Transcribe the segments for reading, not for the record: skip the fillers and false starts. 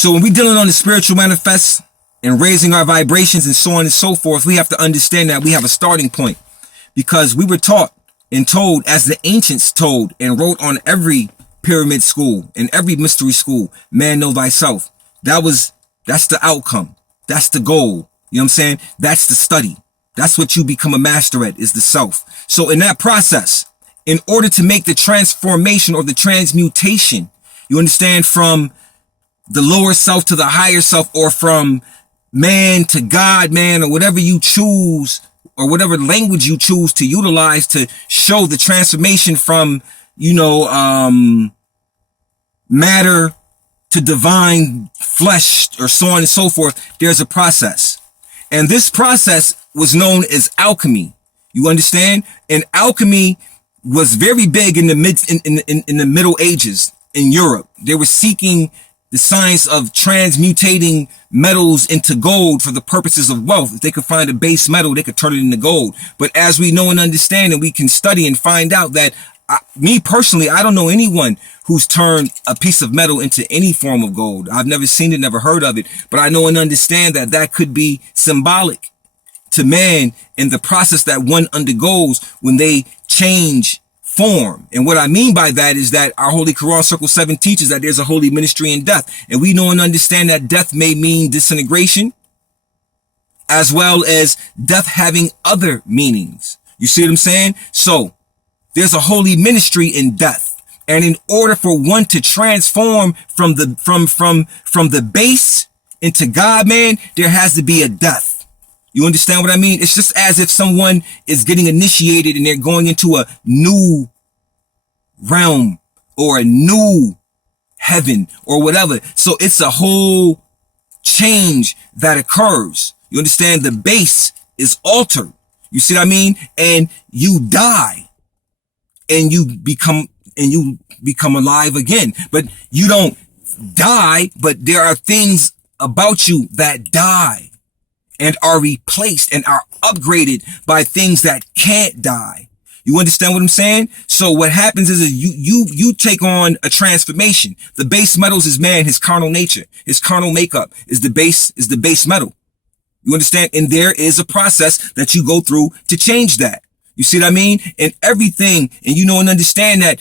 So when we're dealing on the spiritual manifest and raising our vibrations and so on and so forth, we have to understand that we have a starting point, because we were taught and told, as the ancients told and wrote on every pyramid school and every mystery school, man, know thyself. That's the outcome. That's the goal. You know what I'm saying? That's the study. That's what you become a master at, is the self. So in that process, in order to make the transformation or the transmutation, you understand, from the lower self to the higher self, or from man to God, man, or whatever you choose, or whatever language you choose to utilize to show the transformation from, matter to divine flesh, or so on and so forth, there's a process. And this process was known as alchemy. You understand? And alchemy was very big in the Middle Ages in Europe. They were seeking the science of transmutating metals into gold for the purposes of wealth. If they could find a base metal, they could turn it into gold. But as we know and understand, and we can study and find out that, me personally, I don't know anyone who's turned a piece of metal into any form of gold. I've never seen it, never heard of it, but I know and understand that that could be symbolic to man in the process that one undergoes when they change form. And what I mean by that is that our Holy Quran Circle 7 teaches that there's a holy ministry in death. And we know and understand that death may mean disintegration, as well as death having other meanings. You see what I'm saying? So there's a holy ministry in death. And in order for one to transform from the base into God, man, there has to be a death. You understand what I mean? It's just as if someone is getting initiated and they're going into a new realm or a new heaven or whatever. So it's a whole change that occurs. You understand? The base is altered. You see what I mean? And you die and you become alive again. But you don't die, but there are things about you that die and are replaced and are upgraded by things that can't die. You understand what I'm saying? So what happens is you take on a transformation. The base metals is man, his carnal nature, his carnal makeup is the base metal. You understand? And there is a process that you go through to change that. You see what I mean? And everything, and you know and understand that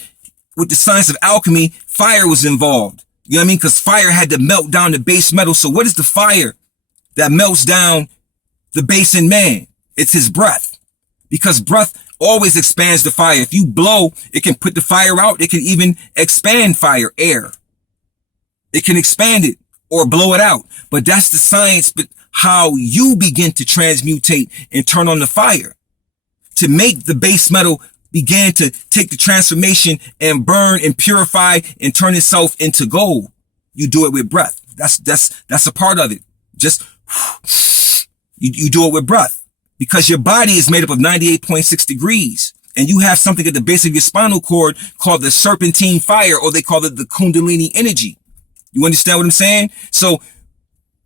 with the science of alchemy, fire was involved. You know what I mean? Because fire had to melt down the base metal. So what is the fire that melts down the base in man? It's his breath. Because breath always expands the fire. If you blow, it can put the fire out. It can even expand fire, air. It can expand it or blow it out. But that's the science, but how you begin to transmutate and turn on the fire to make the base metal began to take the transformation and burn and purify and turn itself into gold. You do it with breath. That's a part of it. Just you do it with breath, because your body is made up of 98.6 degrees, and you have something at the base of your spinal cord called the serpentine fire, or they call it the Kundalini energy. You understand what I'm saying? So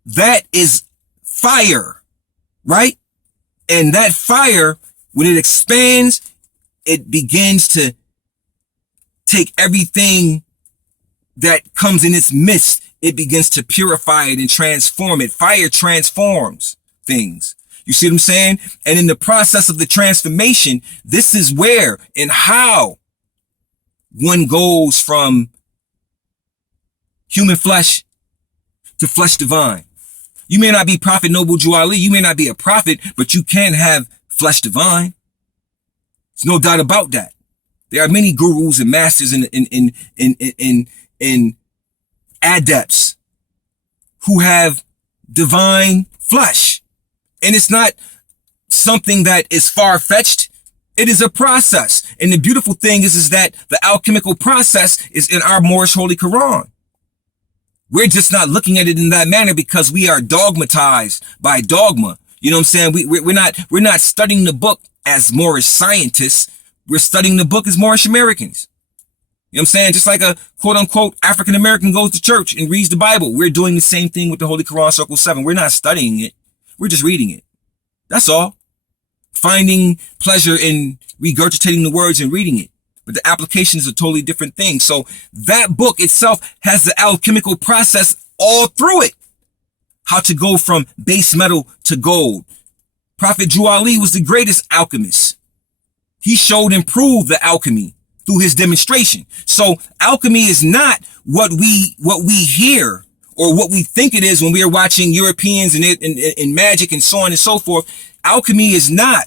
that is fire, right? And that fire, when it expands, it begins to take everything that comes in its midst. It begins to purify it and transform it. Fire transforms things. You see what I'm saying? And in the process of the transformation, this is where and how one goes from human flesh to flesh divine. You may not be Prophet Noble Jew Ali. You may not be a prophet, but you can have flesh divine. There's no doubt about that. There are many gurus and masters and adepts who have divine flesh. And it's not something that is far-fetched. It is a process. And the beautiful thing is that the alchemical process is in our Moorish Holy Quran. We're just not looking at it in that manner because we are dogmatized by dogma. You know what I'm saying? We're not studying the book as Moorish scientists. We're studying the book as Moorish Americans. You know what I'm saying? Just like a quote unquote African American goes to church and reads the Bible. We're doing the same thing with the Holy Quran Circle 7. We're not studying it. We're just reading it. That's all. Finding pleasure in regurgitating the words and reading it. But the application is a totally different thing. So that book itself has the alchemical process all through it. How to go from base metal to gold. Prophet Drew Ali was the greatest alchemist. He showed and proved the alchemy through his demonstration. So alchemy is not what we hear or what we think it is when we are watching Europeans and magic and so on and so forth. Alchemy is not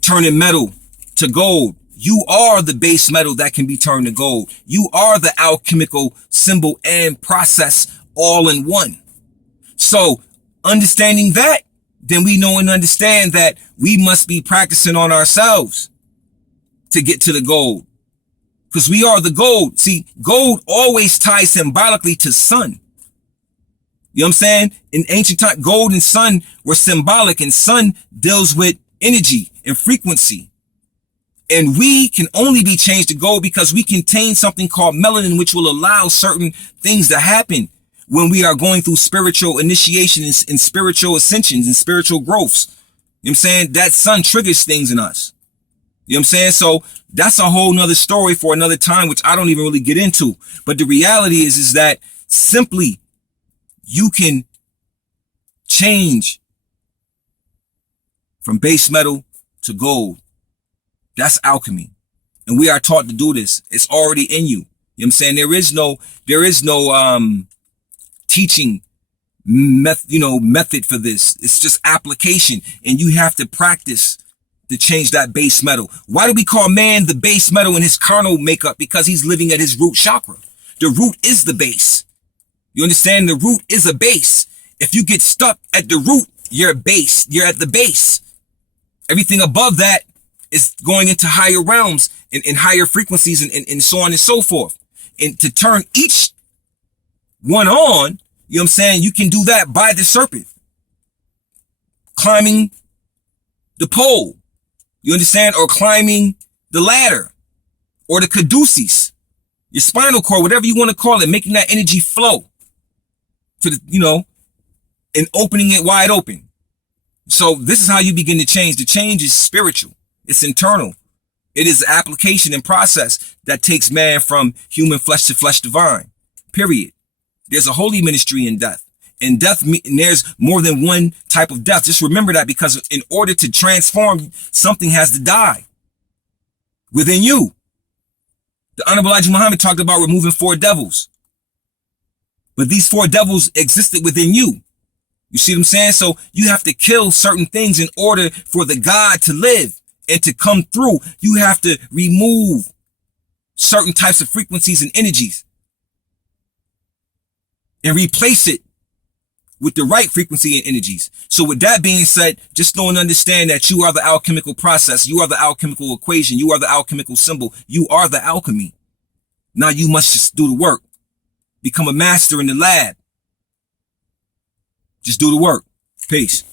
turning metal to gold. You are the base metal that can be turned to gold. You are the alchemical symbol and process all in one. So understanding that, then we know and understand that we must be practicing on ourselves to get to the gold. Because we are the gold. See, gold always ties symbolically to sun. You know what I'm saying? In ancient time, gold and sun were symbolic, and sun deals with energy and frequency. And we can only be changed to gold because we contain something called melanin, which will allow certain things to happen when we are going through spiritual initiation and spiritual ascensions and spiritual growths. You know what I'm saying? That sun triggers things in us. You know what I'm saying? So that's a whole nother story for another time, which I don't even really get into. But the reality is that simply you can change from base metal to gold. That's alchemy. And we are taught to do this. It's already in you. You know what I'm saying? There is no teaching method for this. It's just application, and you have to practice to change that base metal. Why do we call man the base metal in his carnal makeup? Because he's living at his root chakra. The root is the base. You understand? The root is a base. If you get stuck at the root, you're base. You're at the base. Everything above that is going into higher realms and higher frequencies and so on and so forth. And to turn each one on, you know what I'm saying? You can do that by the serpent. Climbing the pole. You understand? Or climbing the ladder. Or the caduceus. Your spinal cord, whatever you want to call it, making that energy flow to the, and opening it wide open. So this is how you begin to change. The change is spiritual. It's internal. It is application and process that takes man from human flesh to flesh divine. Period. There's a holy ministry in death. And death, and there's more than one type of death. Just remember that, because in order to transform, something has to die within you. The Honorable Elijah Muhammad talked about removing 4 devils. But these 4 devils existed within you. You see what I'm saying? So you have to kill certain things in order for the God to live and to come through. You have to remove certain types of frequencies and energies and replace it with the right frequency and energies. So with that being said, just know and understand that you are the alchemical process. You are the alchemical equation. You are the alchemical symbol. You are the alchemy. Now you must just do the work. Become a master in the lab. Just do the work. Peace.